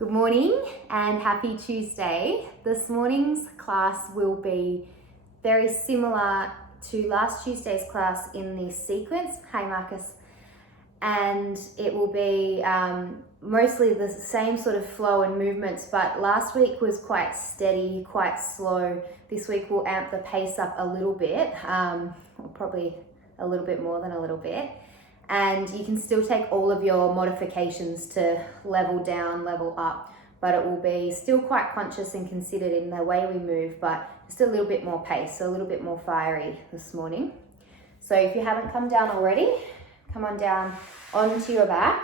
Good morning and happy Tuesday. This morning's class will be very similar to last Tuesday's class in this sequence. Hi Marcus. And it will be mostly the same sort of flow and movements, but last week was quite steady, quite slow. This week we'll amp the pace up a little bit, probably a little bit more than a little bit. And you can still take all of your modifications to level down, level up, but it will be still quite conscious and considered in the way we move, but just a little bit more pace, so a little bit more fiery this morning. So if you haven't come down already, come on down onto your back.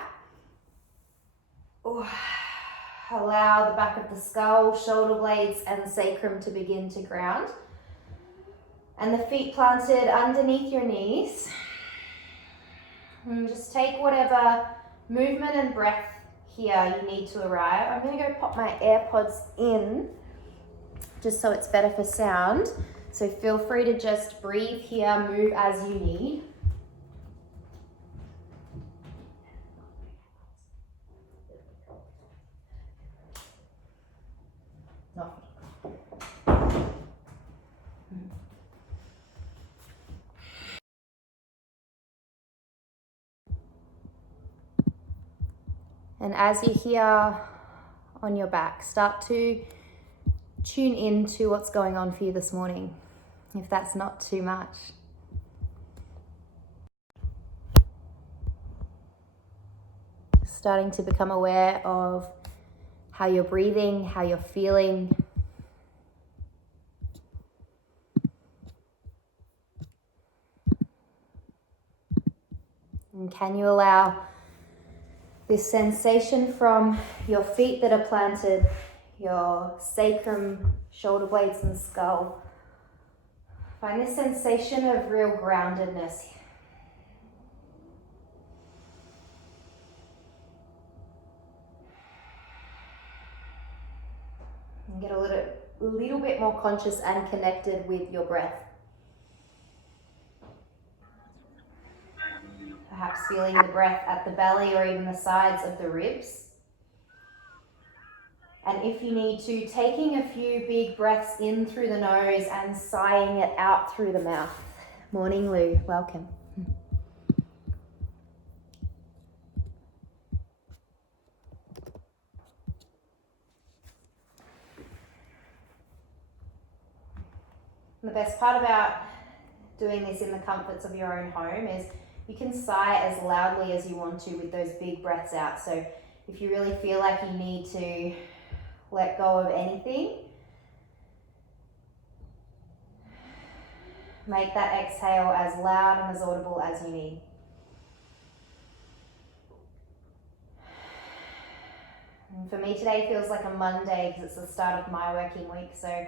Ooh. Allow the back of the skull, shoulder blades, and sacrum to begin to ground. And the feet planted underneath your knees. And just take whatever movement and breath here you need to arrive. I'm going to go pop my AirPods in just so it's better for sound. So feel free to just breathe here, move as you need. And as you're here on your back, start to tune in to what's going on for you this morning, if that's not too much. Starting to become aware of how you're breathing, how you're feeling. And can you allow this sensation from your feet that are planted, your sacrum, shoulder blades and skull. Find this sensation of real groundedness. And get a little bit more conscious and connected with your breath. Perhaps feeling the breath at the belly or even the sides of the ribs. And if you need to, taking a few big breaths in through the nose and sighing it out through the mouth. Morning, Lou. Welcome. And the best part about doing this in the comforts of your own home is you can sigh as loudly as you want to with those big breaths out. So if you really feel like you need to let go of anything, make that exhale as loud and as audible as you need. And for me today feels like a Monday because it's the start of my working week, so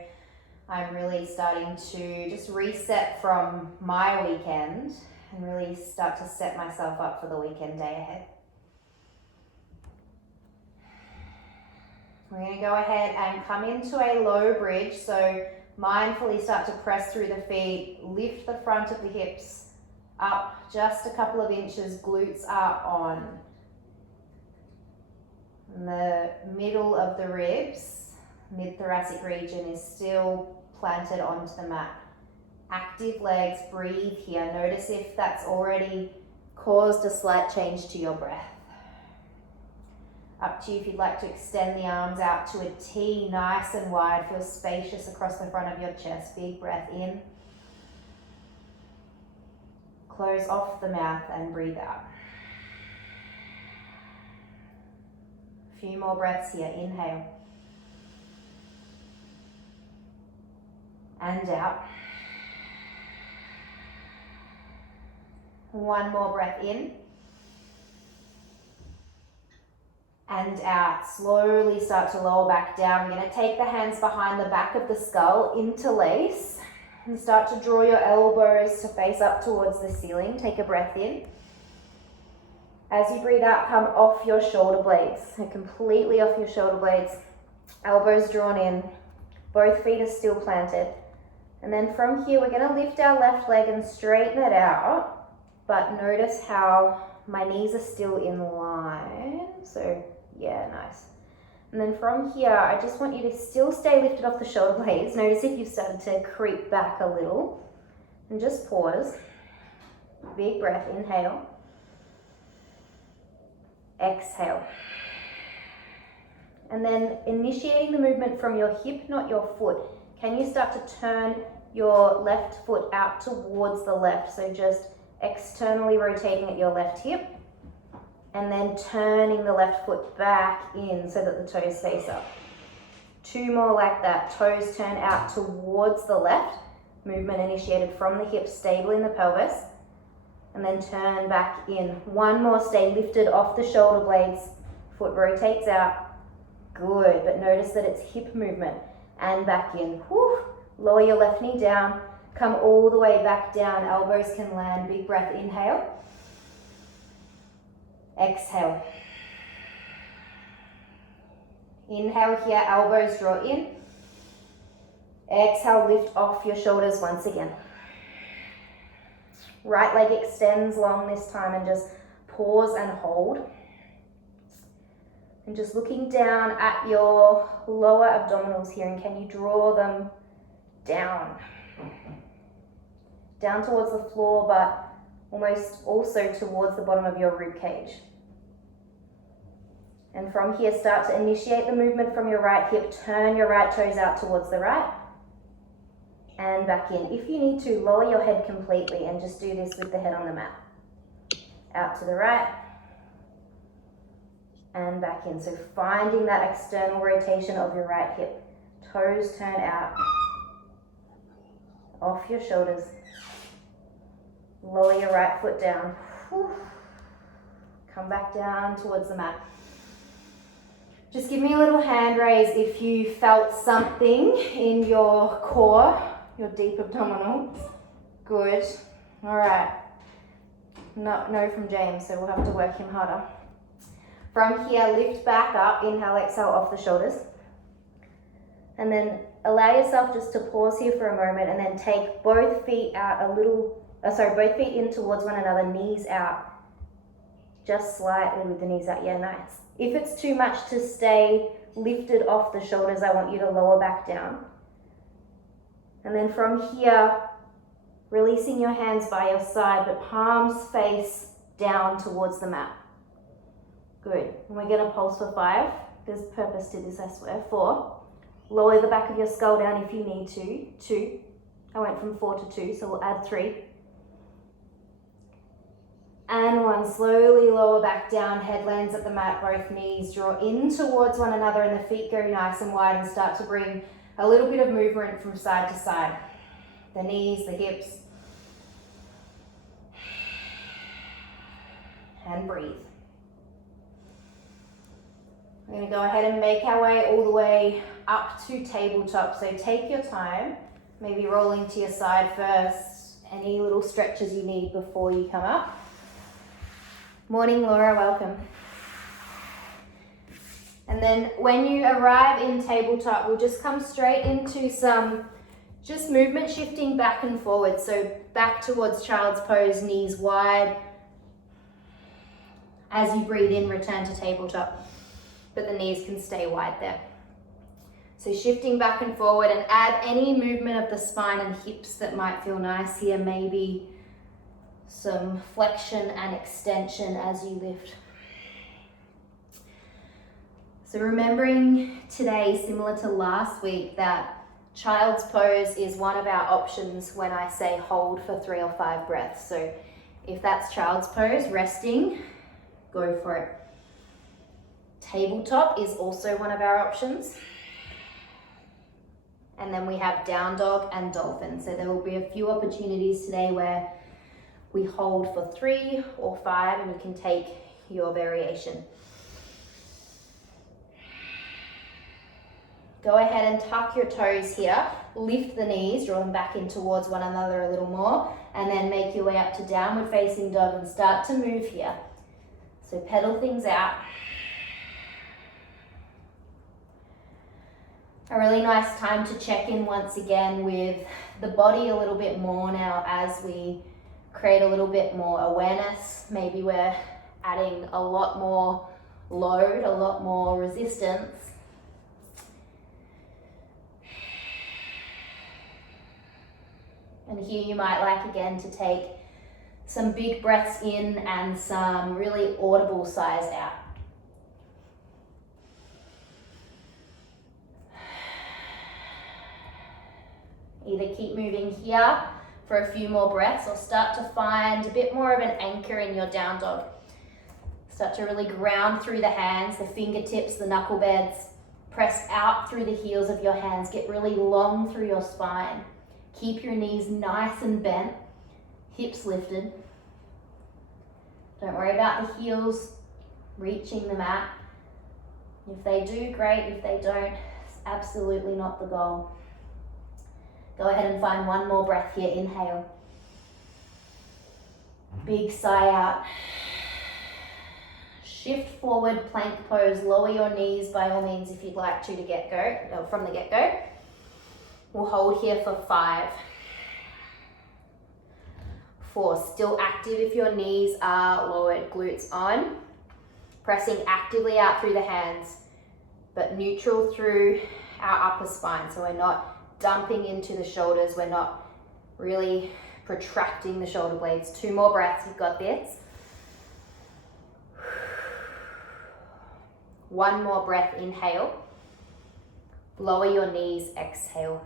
I'm really starting to just reset from my weekend and really start to set myself up for the weekend day ahead. We're going to go ahead and come into a low bridge, so mindfully start to press through the feet, lift the front of the hips up just a couple of inches, glutes are on. And the middle of the ribs, mid-thoracic region is still planted onto the mat. Active legs, breathe here. Notice if that's already caused a slight change to your breath. Up to you if you'd like to extend the arms out to a T, nice and wide. Feel spacious across the front of your chest. Big breath in. Close off the mouth and breathe out. A few more breaths here. Inhale. And out. One more breath in. And out. Slowly start to lower back down. We're going to take the hands behind the back of the skull, interlace, and start to draw your elbows to face up towards the ceiling. Take a breath in. As you breathe out, come off your shoulder blades. So completely off your shoulder blades. Elbows drawn in. Both feet are still planted. And then from here, we're going to lift our left leg and straighten it out. But notice how my knees are still in line. So yeah, nice. And then from here, I just want you to still stay lifted off the shoulder blades. Notice if you've started to creep back a little. And just pause. Big breath, inhale. Exhale. And then initiating the movement from your hip, not your foot. Can you start to turn your left foot out towards the left? So just externally rotating at your left hip and then turning the left foot back in so that the toes face up. 2 more like that. Toes turn out towards the left. Movement initiated from the hips, stable in the pelvis. And then turn back in. 1 more, stay lifted off the shoulder blades. Foot rotates out. Good, but notice that it's hip movement. And back in. Whew. Lower your left knee down. Come all the way back down. Elbows can land. Big breath, inhale. Exhale. Inhale here, elbows draw in. Exhale, lift off your shoulders once again. Right leg extends long this time and just pause and hold. And just looking down at your lower abdominals here, and can you draw them down? Down towards the floor, but almost also towards the bottom of your rib cage. And from here, start to initiate the movement from your right hip. Turn your right toes out towards the right. And back in. If you need to, lower your head completely and just do this with the head on the mat. Out to the right. And back in. So finding that external rotation of your right hip. Toes turn out. Off your shoulders. Lower your right foot down. Whew. Come back down towards the mat. Just give me a little hand raise if you felt something in your core, your deep abdominals. Good. All right. No from James, so we'll have to work him harder. From here, lift back up. Inhale, exhale off the shoulders. And then allow yourself just to pause here for a moment and then take both feet out a little, both feet in towards one another, knees out. Just slightly with the knees out. Yeah, nice. If it's too much to stay lifted off the shoulders, I want you to lower back down. And then from here, releasing your hands by your side, but palms face down towards the mat. Good. And we're going to pulse for 5. There's purpose to this, I swear. 4. Lower the back of your skull down if you need to. 2. I went from 4 to 2, so we'll add 3. And 1, slowly lower back down, head lands at the mat, both knees draw in towards one another and the feet go nice and wide and start to bring a little bit of movement from side to side. The knees, the hips. And breathe. We're going to go ahead and make our way all the way up to tabletop. So take your time, maybe rolling to your side first, any little stretches you need before you come up. Morning, Laura, welcome. And then when you arrive in tabletop, we'll just come straight into some just movement shifting back and forward. So back towards child's pose, knees wide. As you breathe in, return to tabletop, but the knees can stay wide there. So shifting back and forward, and add any movement of the spine and hips that might feel nice here, maybe some flexion and extension as you lift. So remembering today, similar to last week, that child's pose is one of our options when I say hold for 3 or 5 breaths. So if that's child's pose, resting, go for it. Tabletop is also one of our options. And then we have down dog and dolphin. So there will be a few opportunities today where we hold for 3 or 5 and you can take your variation. Go ahead and tuck your toes here, lift the knees, draw them back in towards one another a little more, and then make your way up to downward facing dog and start to move here. So pedal things out. A really nice time to check in once again with the body a little bit more now as we create a little bit more awareness. Maybe we're adding a lot more load, a lot more resistance And here you might like again to take some big breaths in and some really audible sighs out. Either keep moving here for a few more breaths or start to find a bit more of an anchor in your down dog. Start to really ground through the hands, the fingertips, the knuckle beds. Press out through the heels of your hands. Get really long through your spine. Keep your knees nice and bent, hips lifted. Don't worry about the heels reaching the mat. If they do, great. If they don't, it's absolutely not the goal. Go ahead and find one more breath here. Inhale. Big sigh out. Shift forward, plank pose. Lower your knees by all means if you'd like to get-go, from the get-go. We'll hold here for 5. 4, still active if your knees are lowered, glutes on. Pressing actively out through the hands, but neutral through our upper spine. So we're not dumping into the shoulders. We're not really protracting the shoulder blades. 2 more breaths, you've got this. 1 more breath, inhale. Lower your knees, exhale.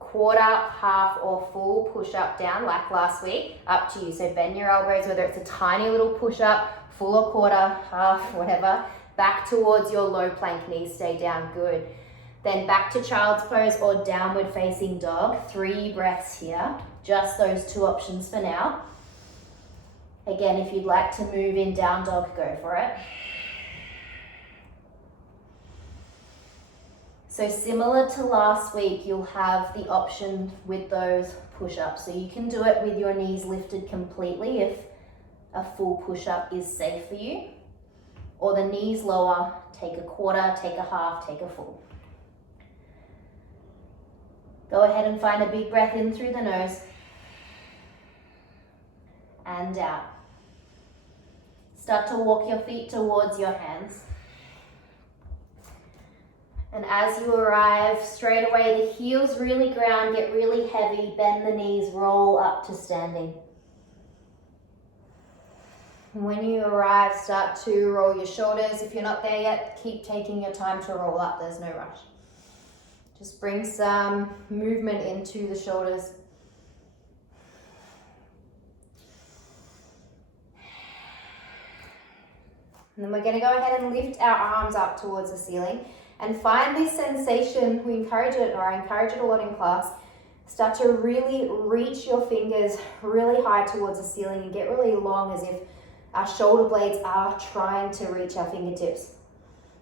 Quarter, half or full push up down like last week, up to you. So bend your elbows, whether it's a tiny little push up, full or quarter, half, whatever. Back towards your low plank, knees stay down, good. Then back to child's pose or downward facing dog. 3 breaths here, just those 2 options for now. Again, if you'd like to move in down dog, go for it. So similar to last week, you'll have the option with those push-ups. So you can do it with your knees lifted completely if a full push-up is safe for you. Or the knees lower, take a quarter, take a half, take a full. Go ahead and find a big breath in through the nose. And out. Start to walk your feet towards your hands. And as you arrive, straight away the heels really ground, get really heavy, bend the knees, roll up to standing. And when you arrive, start to roll your shoulders. If you're not there yet, keep taking your time to roll up, there's no rush. Just bring some movement into the shoulders. And then we're going to go ahead and lift our arms up towards the ceiling. And find this sensation, I encourage it a lot in class. Start to really reach your fingers really high towards the ceiling and get really long as if our shoulder blades are trying to reach our fingertips.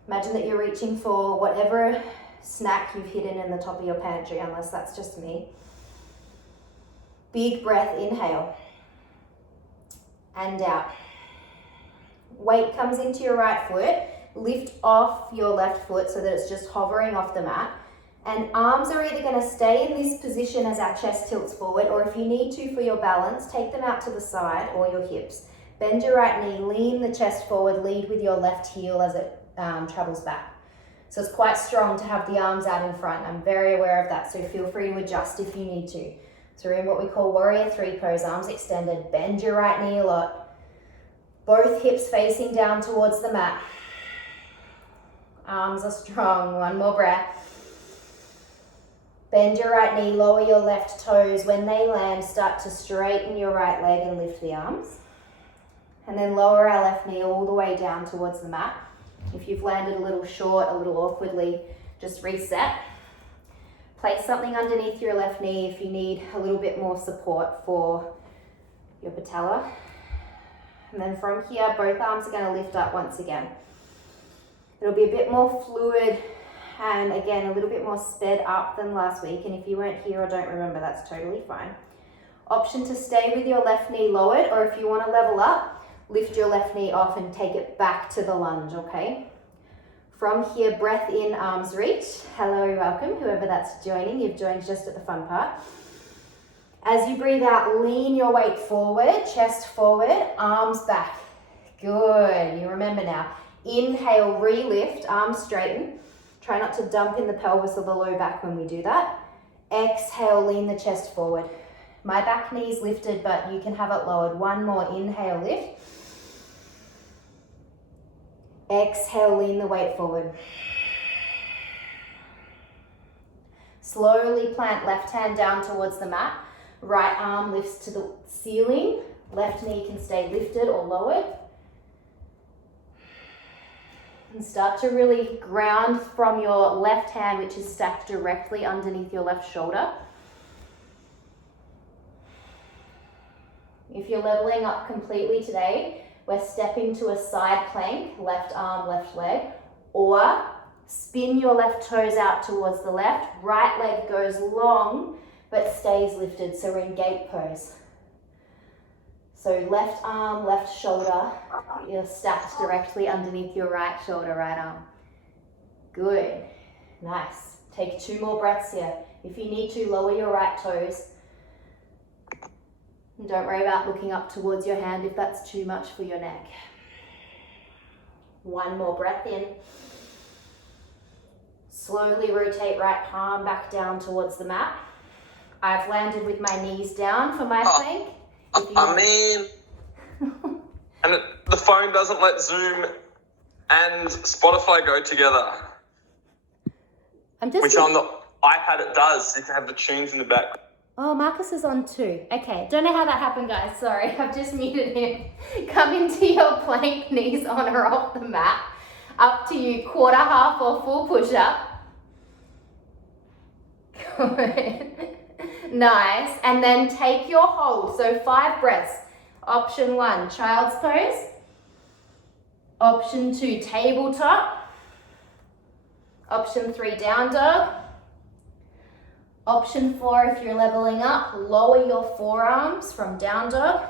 Imagine that you're reaching for whatever snack you've hidden in the top of your pantry, unless that's just me. Big breath, inhale. And out. Weight comes into your right foot. Lift off your left foot so that it's just hovering off the mat. And arms are either going to stay in this position as our chest tilts forward, or if you need to for your balance, take them out to the side or your hips. Bend your right knee, lean the chest forward, lead with your left heel as it travels back. So it's quite strong to have the arms out in front. I'm very aware of that, so feel free to adjust if you need to. So we're in what we call Warrior 3 pose, arms extended. Bend your right knee a lot. Both hips facing down towards the mat. Arms are strong. 1 more breath. Bend your right knee, lower your left toes. When they land, start to straighten your right leg and lift the arms. And then lower our left knee all the way down towards the mat. If you've landed a little short, a little awkwardly, just reset. Place something underneath your left knee if you need a little bit more support for your patella. And then from here, both arms are going to lift up once again. It'll be a bit more fluid and again, a little bit more sped up than last week. And if you weren't here or don't remember, that's totally fine. Option to stay with your left knee lowered, or if you want to level up, lift your left knee off and take it back to the lunge, okay? From here, breath in, arms reach. Hello, welcome, whoever that's joining. You've joined just at the fun part. As you breathe out, lean your weight forward, chest forward, arms back. Good, you remember now. Inhale, re-lift, arms straighten. Try not to dump in the pelvis or the low back when we do that. Exhale, lean the chest forward. My back knee's lifted, but you can have it lowered. One more, inhale, lift. Exhale, lean the weight forward. Slowly plant left hand down towards the mat. Right arm lifts to the ceiling. Left knee can stay lifted or lowered. And start to really ground from your left hand, which is stacked directly underneath your left shoulder. If you're leveling up completely today, we're stepping to a side plank, left arm, left leg, or spin your left toes out towards the left. Right leg goes long, but stays lifted, so we're in gate pose. So left arm, left shoulder, you're stacked directly underneath your right shoulder, right arm. Good, nice. Take 2 more breaths here. If you need to, lower your right toes. And don't worry about looking up towards your hand if that's too much for your neck. 1 more breath in. Slowly rotate right palm back down towards the mat. I've landed with my knees down for my plank. And the phone doesn't let Zoom and Spotify go together. Which on the iPad it does. You can have the tunes in the back. Oh, Marcus is on too. Okay, don't know how that happened, guys. Sorry, I've just muted him. Come into your plank, knees on or off the mat. Up to you, quarter, half or full push-up. Good. Nice. And then take your hold. So 5 breaths. Option 1, child's pose. Option 2, tabletop. Option 3, down dog. Option 4, if you're leveling up, lower your forearms from down dog.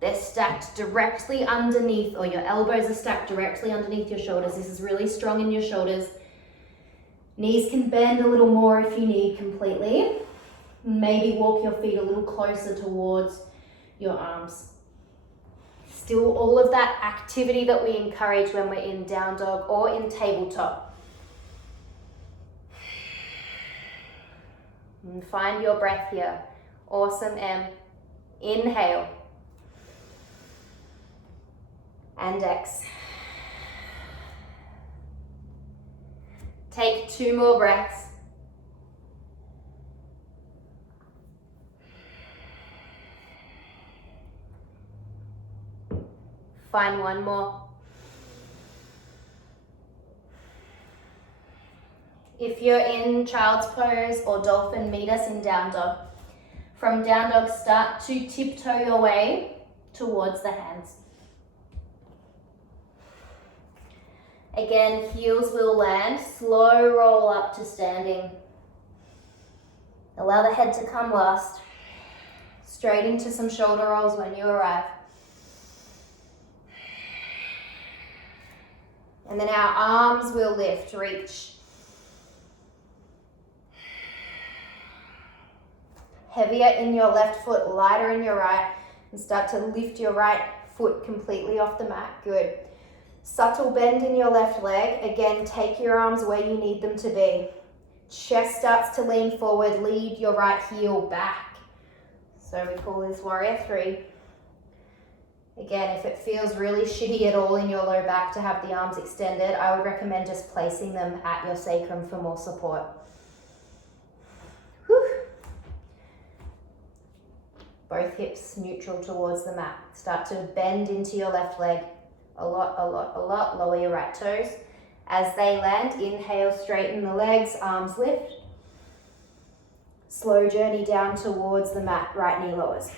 They're stacked directly underneath, or your elbows are stacked directly underneath your shoulders. This is really strong in your shoulders. Knees can bend a little more if you need completely. Maybe walk your feet a little closer towards your arms. Still all of that activity that we encourage when we're in down dog or in tabletop. And find your breath here. Awesome, Em. Inhale. And exhale. Take 2 more breaths. Find 1 more. If you're in child's pose or dolphin, meet us in down dog. From down dog, start to tiptoe your way towards the hands. Again, heels will land, slow roll up to standing. Allow the head to come last. Straight into some shoulder rolls when you arrive. And then our arms will lift, reach. Heavier in your left foot, lighter in your right, and start to lift your right foot completely off the mat. Good. Subtle bend in your left leg. Again, take your arms where you need them to be. Chest starts to lean forward, lead your right heel back. So we call this warrior 3. Again, if it feels really shitty at all in your low back to have the arms extended, I would recommend just placing them at your sacrum for more support. Whew. Both hips neutral towards the mat. Start to bend into your left leg. A lot. Lower your right toes. As they land, inhale, straighten the legs, arms lift. Slow journey down towards the mat, right knee lowers.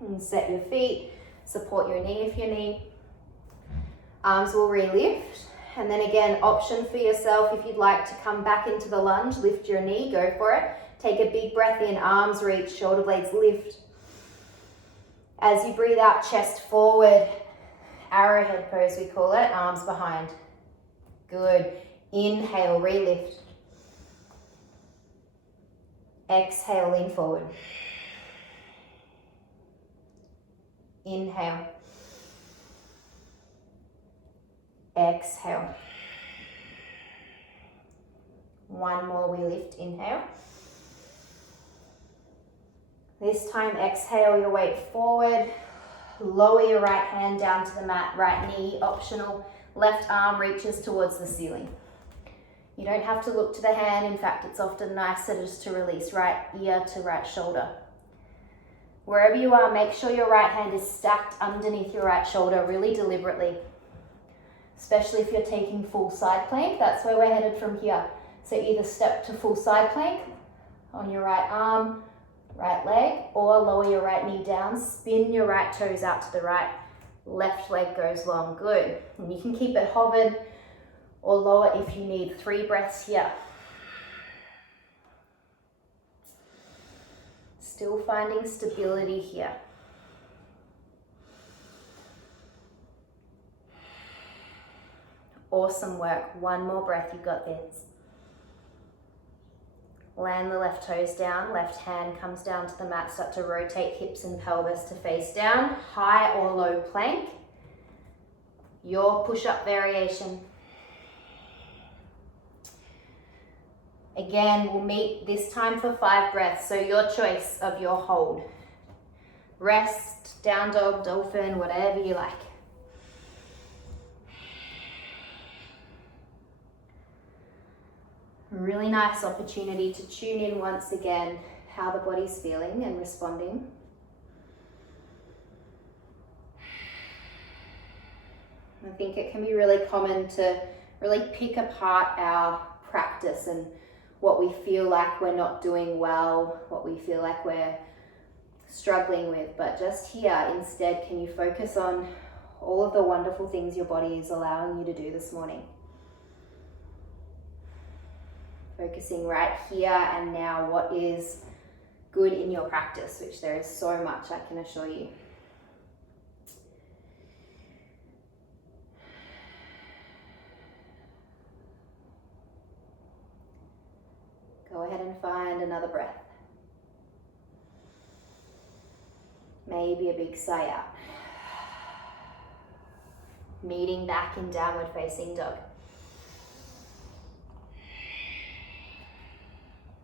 And set your feet, support your knee if you need. Arms will re-lift. And then again, option for yourself, if you'd like to come back into the lunge, lift your knee, go for it. Take a big breath in, arms reach, shoulder blades lift. As you breathe out, chest forward, arrowhead pose we call it, arms behind. Good. Inhale, re-lift. Exhale, lean forward. Inhale. Exhale. One more, we lift, inhale. This time, exhale your weight forward. Lower your right hand down to the mat, right knee optional. Left arm reaches towards the ceiling. You don't have to look to the hand. In fact, it's often nicer just to release right ear to right shoulder. Wherever you are, make sure your right hand is stacked underneath your right shoulder really deliberately. Especially if you're taking full side plank, that's where we're headed from here. So either step to full side plank on your right arm, right leg, or lower your right knee down, spin your right toes out to the right, left leg goes long, good. And you can keep it hovered or lower if you need. 3 breaths here. Still finding stability here. Awesome work. One more breath, you got this. Land the left toes down, left hand comes down to the mat, start to rotate hips and pelvis to face down, high or low plank. Your push-up variation. Again, we'll meet this time for 5 breaths, so your choice of your hold. Rest, down dog, dolphin, whatever you like. Really nice opportunity to tune in once again how the body's feeling and responding. I think it can be really common to really pick apart our practice and what we feel like we're not doing well, what we feel like we're struggling with. But just here, instead, can you focus on all of the wonderful things your body is allowing you to do this morning? Focusing right here and now, what is good in your practice, which there is so much, I can assure you. Go ahead and find another breath. Maybe a big sigh out. Meeting back in downward facing dog.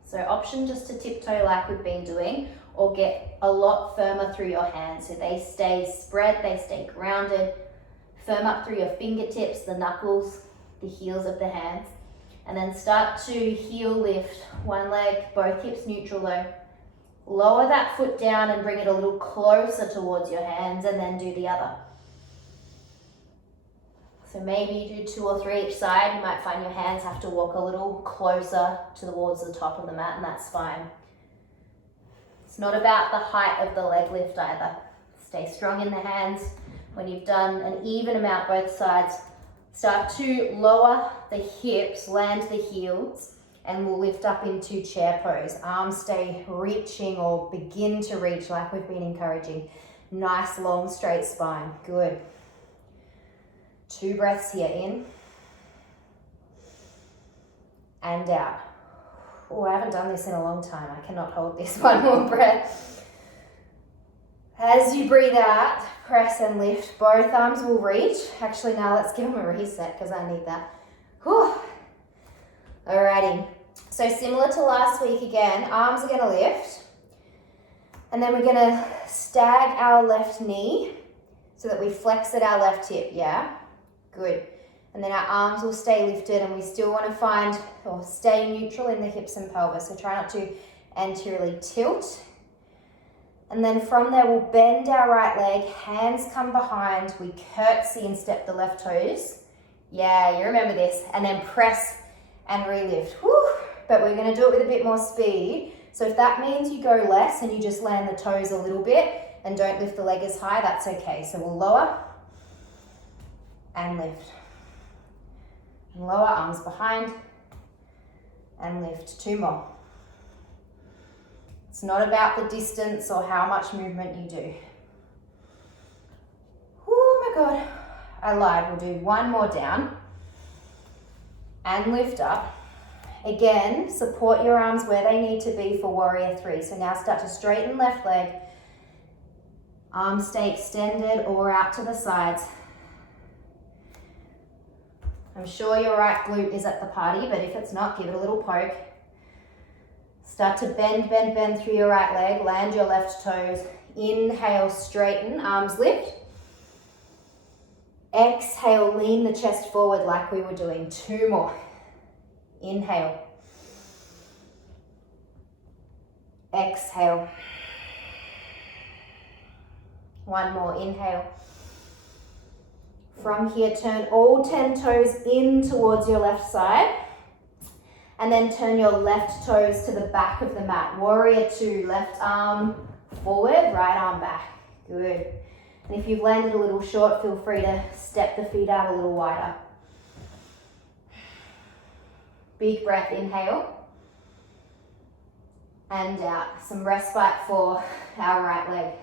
So option just to tiptoe like we've been doing, or get a lot firmer through your hands. So they stay spread, they stay grounded. Firm up through your fingertips, the knuckles, the heels of the hands. And then start to heel lift, one leg, both hips neutral though. Lower that foot down and bring it a little closer towards your hands, and then do the other. So maybe you do 2 or 3 each side. You might find your hands have to walk a little closer towards the top of the mat, and that's fine. It's not about the height of the leg lift either. Stay strong in the hands. When you've done an even amount both sides, start to lower the hips, land the heels, and we'll lift up into chair pose. Arms stay reaching or begin to reach like we've been encouraging. Nice long straight spine, good. 2 breaths here, in and out. Oh, I haven't done this in a long time. I cannot hold this. 1 more breath. As you breathe out, press and lift. Both arms will reach. Actually, now let's give them a reset because I need that. Whew. Alrighty. So similar to last week again, arms are going to lift. And then we're going to stag our left knee so that we flex at our left hip, yeah? Good. And then our arms will stay lifted, and we still want to find or stay neutral in the hips and pelvis. So try not to anteriorly tilt. And then from there, we'll bend our right leg, hands come behind, we curtsy and step the left toes. Yeah, you remember this. And then press and relift. Whew. But we're going to do it with a bit more speed. So if that means you go less and you just land the toes a little bit and don't lift the leg as high, that's okay. So we'll lower and lift. And lower, arms behind, and lift. 2 more. It's not about the distance or how much movement you do. Oh my God, I lied. We'll do 1 more down and lift up. Again, support your arms where they need to be for warrior 3. So now start to straighten left leg. Arms stay extended or out to the sides. I'm sure your right glute is at the party, but if it's not, give it a little poke. Start to bend, bend, bend through your right leg. Land your left toes. Inhale, straighten, arms lift. Exhale, lean the chest forward like we were doing. 2 more. Inhale. Exhale. 1 more. Inhale. From here, turn all 10 toes in towards your left side. And then turn your left toes to the back of the mat. Warrior 2, left arm forward, right arm back. Good. And if you've landed a little short, feel free to step the feet out a little wider. Big breath, inhale. And out. Some respite for our right leg.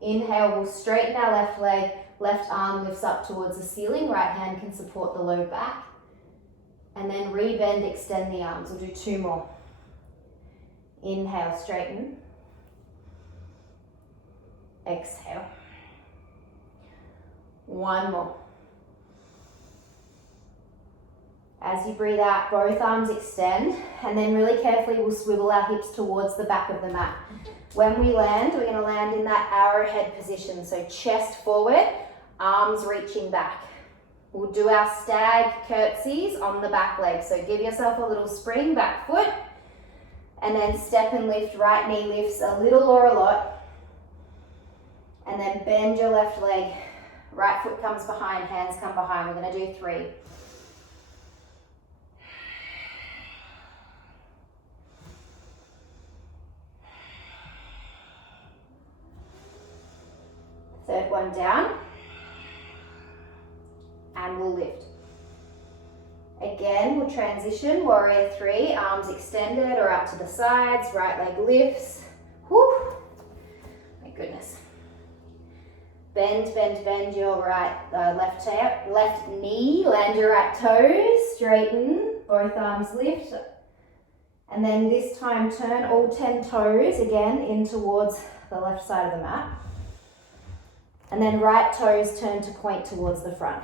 Inhale, we'll straighten our left leg. Left arm lifts up towards the ceiling. Right hand can support the low back. And then rebend, extend the arms. We'll do 2 more. Inhale, straighten. Exhale. 1 more. As you breathe out, both arms extend, and then really carefully we'll swivel our hips towards the back of the mat. When we land, we're going to land in that arrowhead position. So chest forward, arms reaching back. We'll do our stag curtsies on the back leg. So give yourself a little spring, back foot, and then step and lift, right knee lifts a little or a lot. And then bend your left leg, right foot comes behind, hands come behind. We're gonna do 3. Third one down. And we'll lift. Again, we'll transition, warrior 3, arms extended or out to the sides, right leg lifts. Whew. My goodness. Bend, bend, bend your left knee, land your right toes, straighten, both arms lift. And then this time turn all 10 toes again in towards the left side of the mat. And then right toes turn to point towards the front.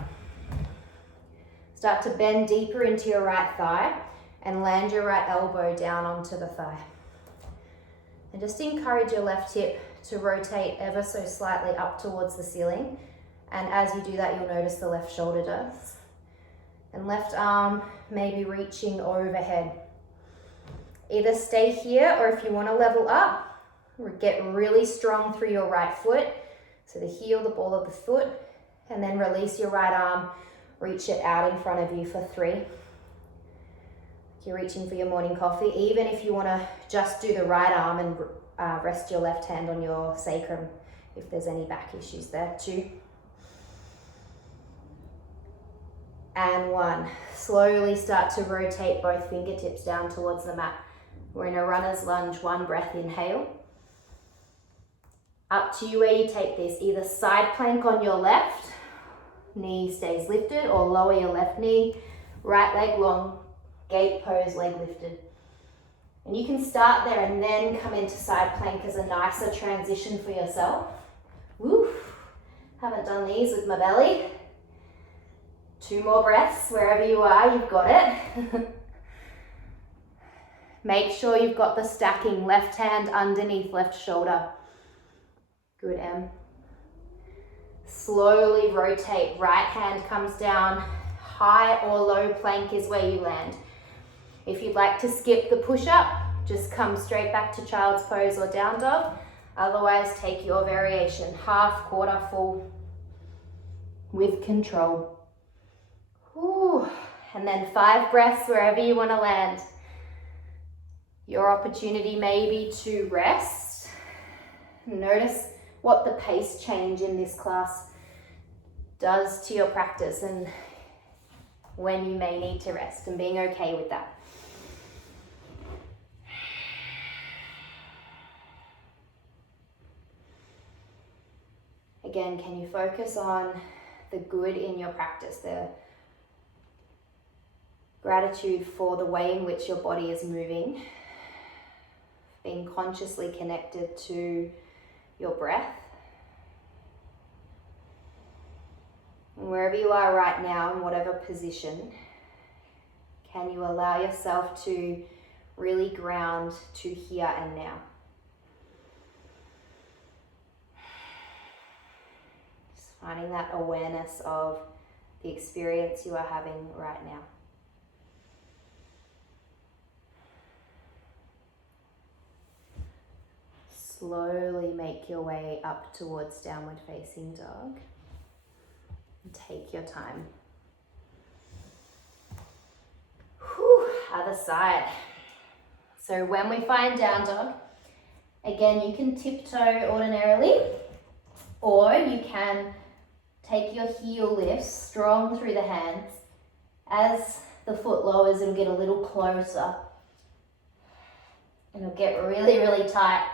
Start to bend deeper into your right thigh and land your right elbow down onto the thigh. And just encourage your left hip to rotate ever so slightly up towards the ceiling. And as you do that, you'll notice the left shoulder does. And left arm maybe reaching overhead. Either stay here, or if you want to level up, get really strong through your right foot. So the heel, the ball of the foot, and then release your right arm. Reach it out in front of you for 3. You're reaching for your morning coffee. Even if you want to just do the right arm and rest your left hand on your sacrum if there's any back issues there. 2. And 1. Slowly start to rotate both fingertips down towards the mat. We're in a runner's lunge. 1 breath, inhale. Up to you where you take this. Either side plank on your left, knee stays lifted, or lower your left knee, right leg long, gate pose, leg lifted. And you can start there and then come into side plank as a nicer transition for yourself. Woo! Haven't done these with my belly. 2 more breaths, wherever you are, you've got it. Make sure you've got the stacking, left hand underneath left shoulder. Good, Em. Slowly rotate, right hand comes down, high or low plank is where you land. If you'd like to skip the push-up, just come straight back to child's pose or down dog. Otherwise, take your variation, half, quarter, full, with control. Whew. And then 5 breaths wherever you want to land. Your opportunity may be to rest. Notice what the pace change in this class does to your practice and when you may need to rest, and being okay with that. Again, can you focus on the good in your practice, the gratitude for the way in which your body is moving, being consciously connected to your breath. And wherever you are right now, in whatever position, can you allow yourself to really ground to here and now? Just finding that awareness of the experience you are having right now. Slowly make your way up towards downward facing dog. And take your time. Whew, other side. So when we find down dog, again, you can tiptoe ordinarily, or you can take your heel lifts strong through the hands. As the foot lowers, it'll get a little closer. And it'll get really, really tight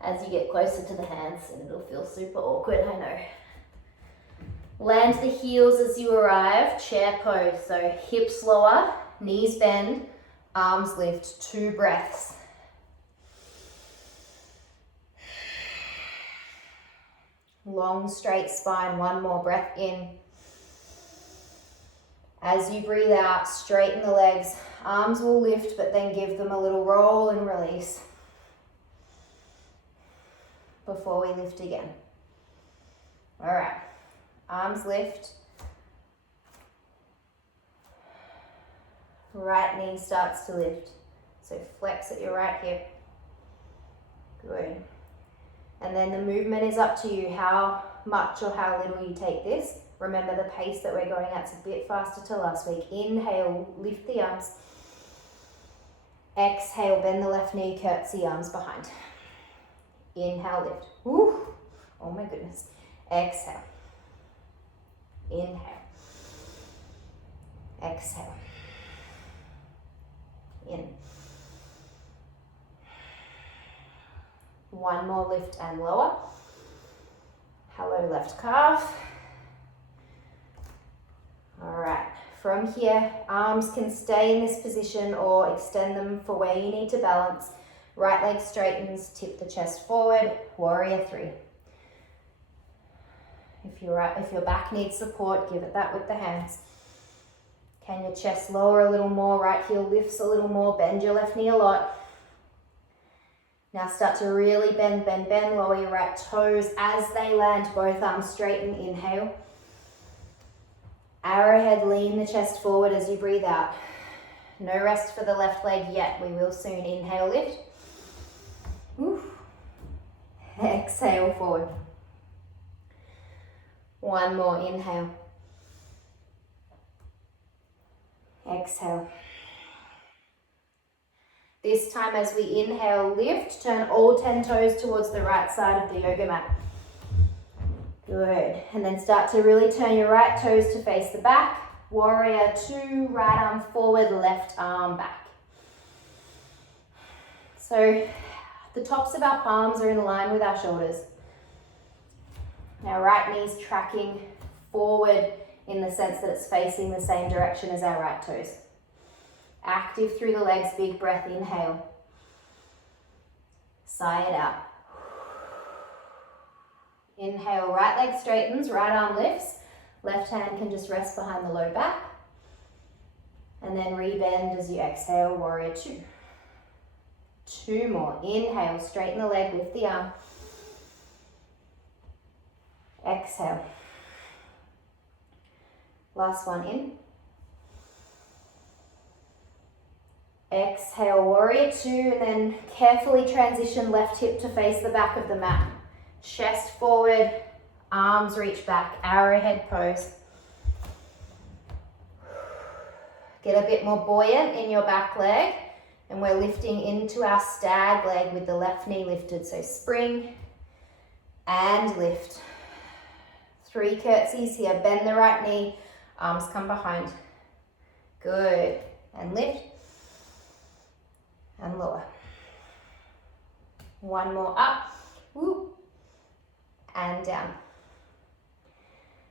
as you get closer to the hands, and it'll feel super awkward, I know. Land the heels as you arrive, chair pose. So hips lower, knees bend, arms lift, 2 breaths. Long straight spine, 1 more breath in. As you breathe out, straighten the legs. Arms will lift, but then give them a little roll and release before we lift again. All right, arms lift. Right knee starts to lift. So flex at your right hip. Good. And then the movement is up to you, how much or how little you take this. Remember the pace that we're going at's a bit faster to last week. Inhale, lift the arms. Exhale, bend the left knee, curtsy, arms behind. Inhale, lift. Woo. Oh my goodness. Exhale. Inhale. Exhale. In. 1 more lift and lower. Hello, left calf. All right, from here, arms can stay in this position or extend them for where you need to balance. Right leg straightens, tip the chest forward, warrior 3. If your back needs support, give it that with the hands. Can your chest lower a little more, right heel lifts a little more, bend your left knee a lot. Now start to really bend, lower your right toes as they land, both arms straighten, inhale. Arrowhead, lean the chest forward as you breathe out. No rest for the left leg yet, we will soon. Inhale, lift. Oof. Exhale, forward. 1 more, inhale. Exhale. This time as we inhale, lift, turn all 10 toes towards the right side of the yoga mat. Good, and then start to really turn your right toes to face the back. Warrior 2, right arm forward, left arm back. So the tops of our palms are in line with our shoulders. Our right knee's tracking forward in the sense that it's facing the same direction as our right toes. Active through the legs, big breath, inhale. Sigh it out. Inhale, right leg straightens, right arm lifts. Left hand can just rest behind the low back. And then rebend as you exhale, warrior 2. 2 more. Inhale, straighten the leg, lift the arm. Exhale. Last one in. Exhale, warrior 2, and then carefully transition left hip to face the back of the mat. Chest forward, arms reach back, arrowhead pose. Get a bit more buoyant in your back leg, and we're lifting into our stag leg with the left knee lifted. So spring and lift. 3 curtsies here, bend the right knee, arms come behind. Good, and lift. And lower. 1 more up, whoop, and down.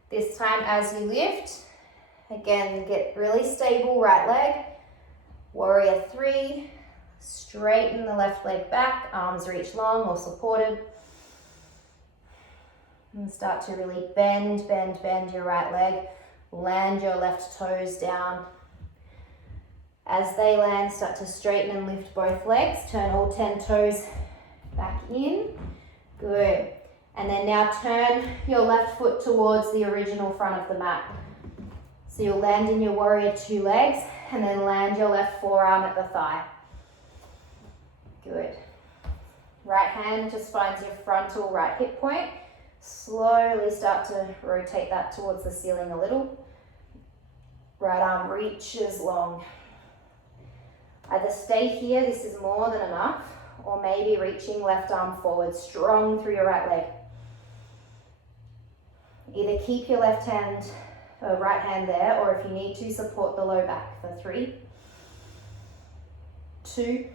This time as you lift, again, get really stable right leg. Warrior 3, straighten the left leg back, arms reach long or supported. And start to really bend your right leg. Land your left toes down. As they land, start to straighten and lift both legs. Turn all 10 toes back in. Good. And then now turn your left foot towards the original front of the mat. So you'll land in your warrior 2 legs and then land your left forearm at the thigh. Good. Right hand just finds your frontal right hip point. Slowly start to rotate that towards the ceiling a little. Right arm reaches long. Either stay here, this is more than enough, or maybe reaching left arm forward, strong through your right leg. Either keep your right hand there, or if you need to, support the low back for 3, 2,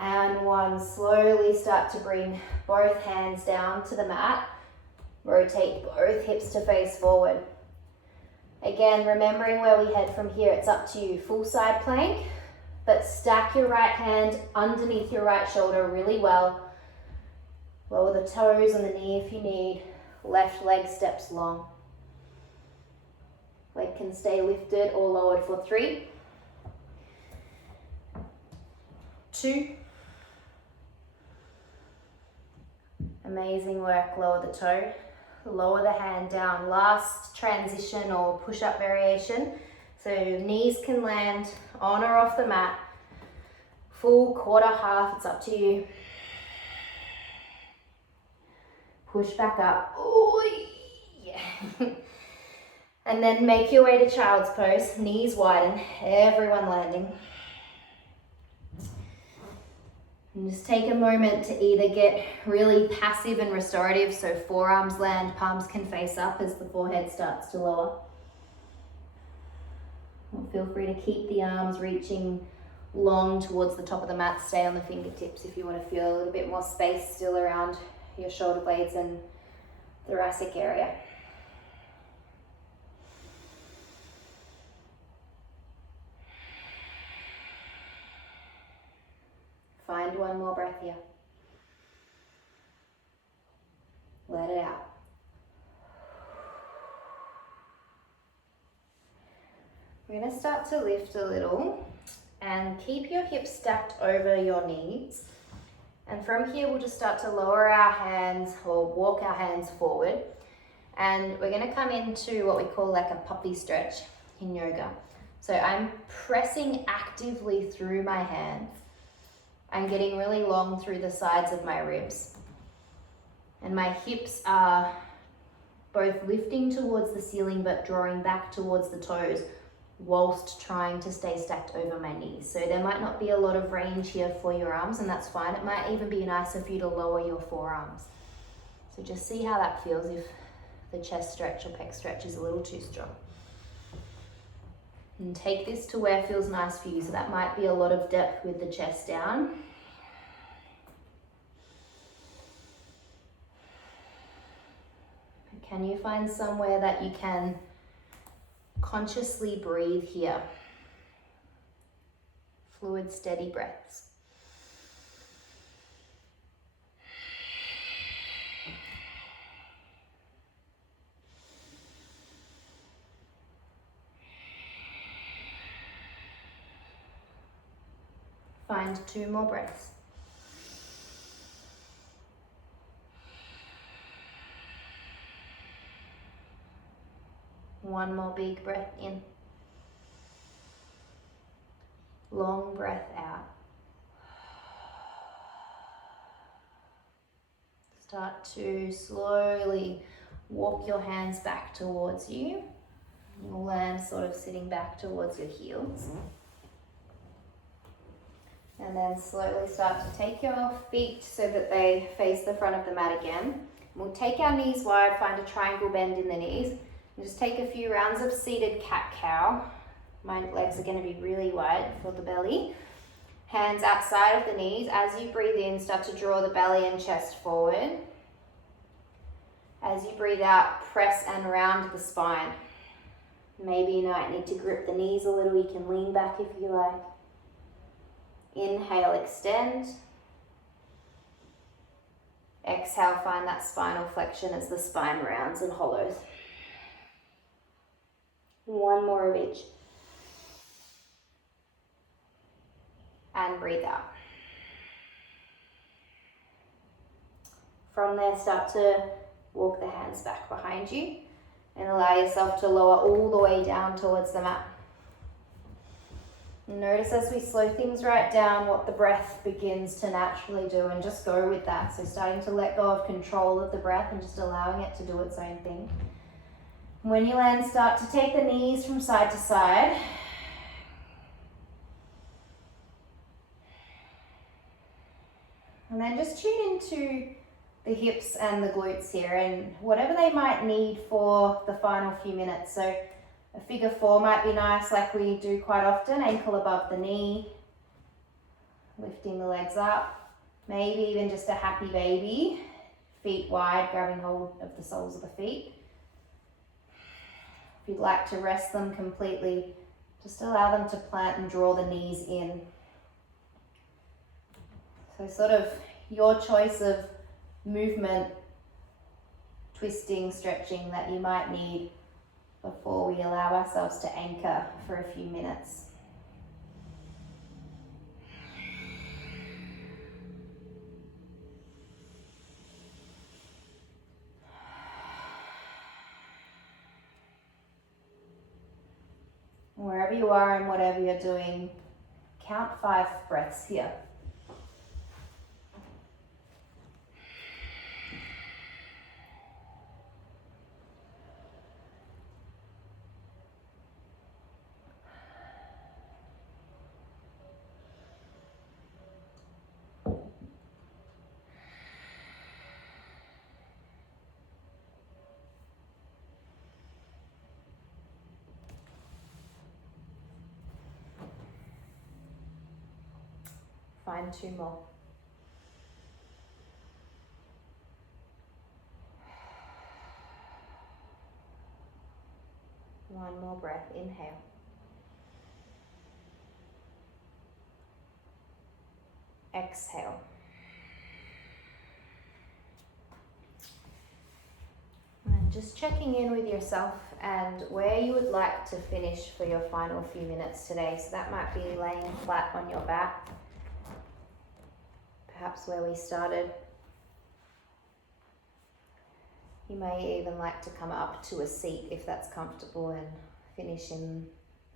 and 1. Slowly start to bring both hands down to the mat. Rotate both hips to face forward. Again, remembering where we head from here, it's up to you. Full side plank, but stack your right hand underneath your right shoulder really well. Lower the toes and the knee if you need. Left leg steps long. Leg can stay lifted or lowered for 3, 2. Amazing work, lower the toe. Lower the hand down. Last transition or push-up variation. So knees can land on or off the mat. Full, quarter, half, it's up to you. Push back up. Ooh, yeah. And then make your way to child's pose. Knees widen, everyone landing. And just take a moment to either get really passive and restorative, so forearms land, palms can face up as the forehead starts to lower. Or feel free to keep the arms reaching long towards the top of the mat. Stay on the fingertips if you want to feel a little bit more space still around your shoulder blades and thoracic area. Find one more breath here. Let it out. We're going to start to lift a little and keep your hips stacked over your knees. And from here, we'll just start to lower our hands or walk our hands forward. And we're going to come into what we call like a puppy stretch in yoga. So I'm pressing actively through my hands. I'm getting really long through the sides of my ribs. And my hips are both lifting towards the ceiling but drawing back towards the toes whilst trying to stay stacked over my knees. So there might not be a lot of range here for your arms, and that's fine. It might even be nicer for you to lower your forearms. So just see how that feels if the chest stretch or pec stretch is a little too strong. And take this to where it feels nice for you. So that might be a lot of depth with the chest down. Can you find somewhere that you can consciously breathe here? Fluid, steady breaths. Find 2 more breaths. One more big breath in. Long breath out. Start to slowly walk your hands back towards you. You'll land sort of sitting back towards your heels. And then slowly start to take your feet so that they face the front of the mat again. We'll take our knees wide, find a triangle bend in the knees. And just take a few rounds of seated cat-cow. My legs are going to be really wide for the belly. Hands outside of the knees. As you breathe in, start to draw the belly and chest forward. As you breathe out, press and round the spine. Maybe you might need to grip the knees a little. You can lean back if you like. Inhale, extend. Exhale, find that spinal flexion as the spine rounds and hollows. One more of each. And breathe out. From there, start to walk the hands back behind you and allow yourself to lower all the way down towards the mat. Notice as we slow things right down what the breath begins to naturally do, and just go with that. So starting to let go of control of the breath and just allowing it to do its own thing. When you land, start to take the knees from side to side. And then just tune into the hips and the glutes here and whatever they might need for the final few minutes. So a figure 4 might be nice, like we do quite often, ankle above the knee, lifting the legs up, maybe even just a happy baby, feet wide, grabbing hold of the soles of the feet. If you'd like to rest them completely, just allow them to plant and draw the knees in. So sort of your choice of movement, twisting, stretching that you might need before we allow ourselves to anchor for a few minutes. Wherever you are and whatever you're doing, count 5 breaths here. Find 2 more. One more breath, inhale. Exhale. And just checking in with yourself and where you would like to finish for your final few minutes today. So that might be laying flat on your back, perhaps where we started. You may even like to come up to a seat if that's comfortable and finish in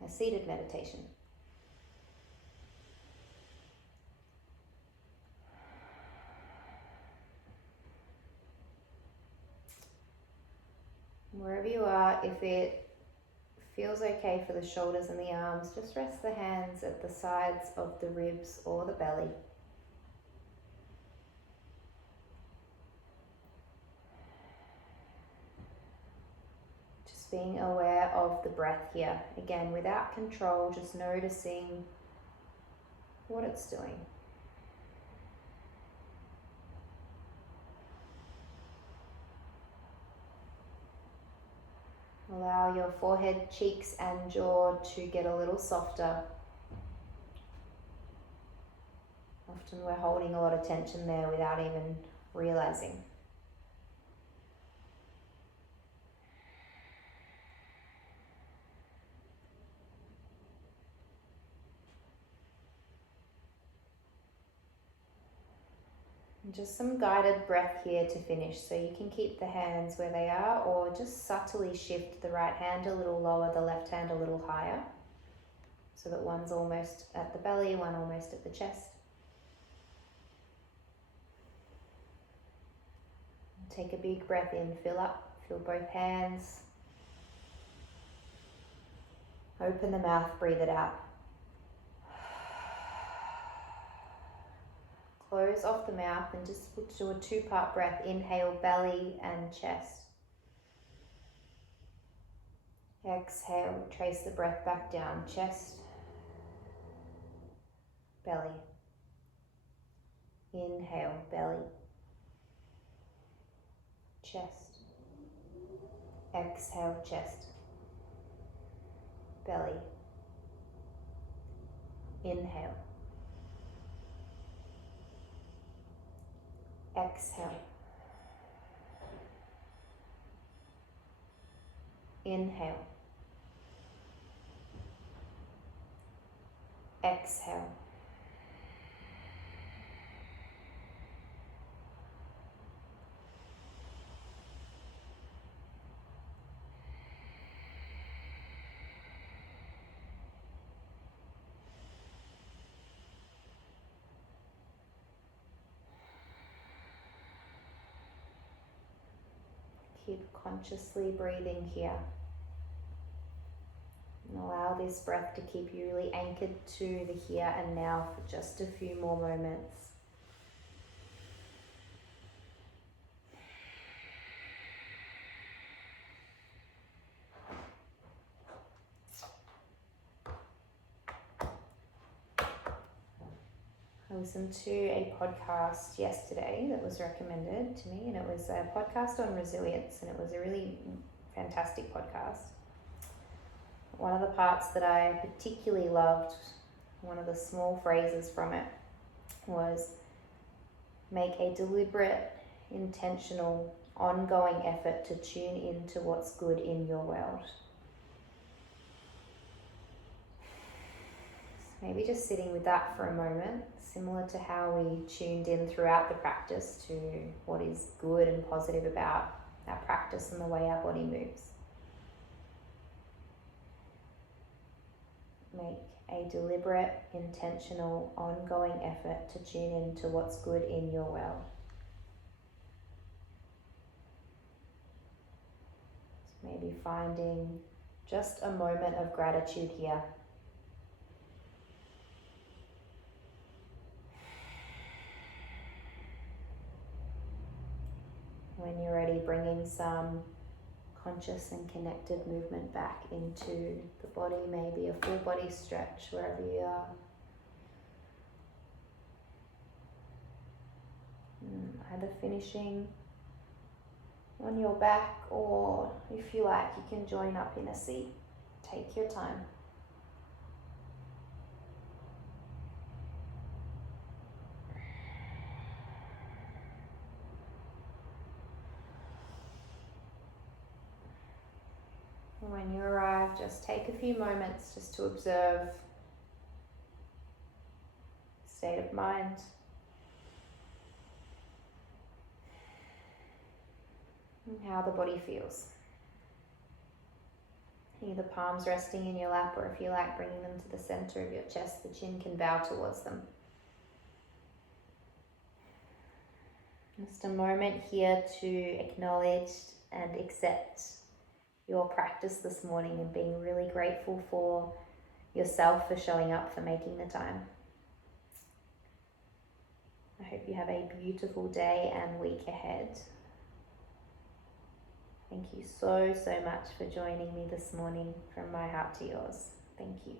a seated meditation. Wherever you are, if it feels okay for the shoulders and the arms, just rest the hands at the sides of the ribs or the belly. Just being aware of the breath here. Again, without control, just noticing what it's doing. Allow your forehead, cheeks, and jaw to get a little softer. Often we're holding a lot of tension there without even realizing. And just some guided breath here to finish, so you can keep the hands where they are or just subtly shift the right hand a little lower, the left hand a little higher, so that one's almost at the belly, one almost at the chest. Take a big breath in, fill up, fill both hands. Open the mouth, breathe it out. Close off the mouth and just do a 2-part breath. Inhale, belly and chest. Exhale, trace the breath back down. Chest, belly. Inhale, belly. Chest. Exhale, chest. Belly. Inhale. Exhale. Inhale. Exhale. Keep consciously breathing here. And allow this breath to keep you really anchored to the here and now for just a few more moments. I listened to a podcast yesterday that was recommended to me, and it was a podcast on resilience, and it was a really fantastic podcast. One of the parts that I particularly loved, one of the small phrases from it, was make a deliberate, intentional, ongoing effort to tune into what's good in your world. Maybe just sitting with that for a moment, similar to how we tuned in throughout the practice to what is good and positive about our practice and the way our body moves. Make a deliberate, intentional, ongoing effort to tune into what's good in your world. So maybe finding just a moment of gratitude here. When you're ready, bringing some conscious and connected movement back into the body, maybe a full body stretch wherever you are. Either finishing on your back, or if you like, you can join up in a seat. Take your time. When you arrive, just take a few moments just to observe state of mind. And how the body feels. Either palms resting in your lap, or if you like, bringing them to the center of your chest, the chin can bow towards them. Just a moment here to acknowledge and accept your practice this morning, and being really grateful for yourself for showing up, for making the time. I hope you have a beautiful day and week ahead. Thank you so much for joining me this morning, from my heart to yours. Thank you.